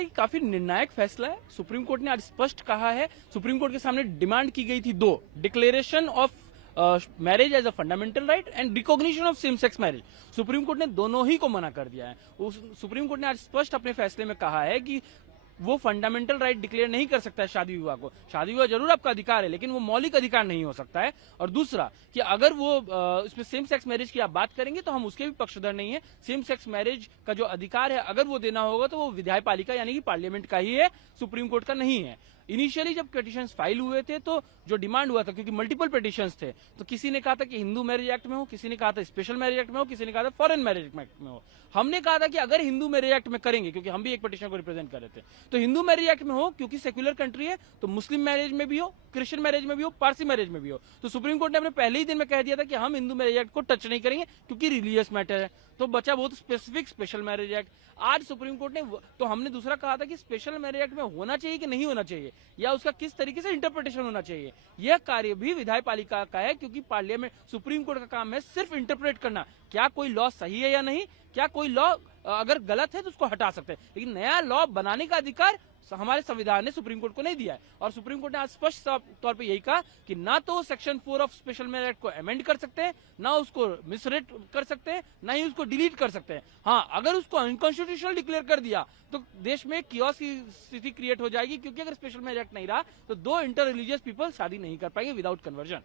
है कि काफी निर्णायक फैसला है। सुप्रीम कोर्ट ने आज स्पष्ट कहा है, सुप्रीम कोर्ट के सामने डिमांड की गई थी दो, declaration of marriage as a fundamental right and recognition of same sex marriage. Supreme court ने दोनों ही को मना कर दिया है। सुप्रीम कोर्ट ने आज स्पष्ट अपने फैसले में कहा है कि वो फंडामेंटल राइट डिक्लेयर नहीं कर सकता है शादी विवाह को। शादी विवाह जरूर आपका अधिकार है, लेकिन वो मौलिक अधिकार नहीं हो सकता है। और दूसरा कि अगर वो इसमें सेम सेक्स मैरिज की आप बात करेंगे तो हम उसके भी पक्षधर नहीं है। सेम सेक्स मैरिज का जो अधिकार है अगर वो देना होगा तो वो विधायपालिका यानी कि पार्लियामेंट का ही है, सुप्रीम कोर्ट का नहीं है। इनिशियली जब पिटिशंस फाइल हुए थे तो जो डिमांड हुआ था, क्योंकि मल्टीपल पिटिशंस थे, तो किसी ने कहा था कि हिंदू मैरिज एक्ट में हो, किसी ने कहा था स्पेशल मैरिज एक्ट में हो, किसी ने कहा था फॉरेन मैरिज एक्ट में हो। हमने कहा था कि अगर हिंदू मैरिज एक्ट में करेंगे, क्योंकि हम भी एक पिटिशन को रिप्रेजेंट कर रहे थे, तो हिंदू मैरिज एक्ट में हो, क्योंकि सेक्युलर कंट्री है, तो मुस्लिम मैरिज में भी हो, क्रिश्चियन मैरिज में भी हो, पारसी मैरिज में भी हो। तो सुप्रीम कोर्ट ने अपने पहले ही दिन में कह दिया था कि हम हिंदू मैरिज एक्ट को टच नहीं करेंगे क्योंकि रिलीजियस मैटर है। तो बचा बहुत स्पेसिफिक स्पेशल मैरिज एक्ट। आज सुप्रीम कोर्ट ने, तो हमने दूसरा कहा था कि स्पेशल मैरिज एक्ट में होना चाहिए कि नहीं होना चाहिए, या उसका किस तरीके से इंटरप्रिटेशन होना चाहिए, यह कार्य भी विधायपालिका का है। क्योंकि पार्लियामेंट, सुप्रीम कोर्ट का काम है सिर्फ इंटरप्रेट करना, क्या कोई लॉ सही है या नहीं, क्या कोई लॉ अगर गलत है तो उसको हटा सकते हैं, लेकिन नया लॉ बनाने का अधिकार हमारे संविधान ने सुप्रीम कोर्ट को नहीं दिया है। और सुप्रीम कोर्ट ने आज स्पष्ट तौर पे यही कहा कि ना तो section 4 of special marriage act को अमेंड कर सकते हैं, ना उसको मिसरेट कर सकते हैं, ना ही उसको डिलीट कर सकते हैं। हाँ, अगर उसको अनकॉन्स्टिट्यूशनल डिक्लेयर कर दिया तो देश में कियोस की स्थिति क्रिएट हो जाएगी, क्योंकि अगर स्पेशल मैरिज एक्ट नहीं रहा तो दो इंटर रिलीजियस पीपल शादी नहीं कर पाएंगे विदाउट कन्वर्जन।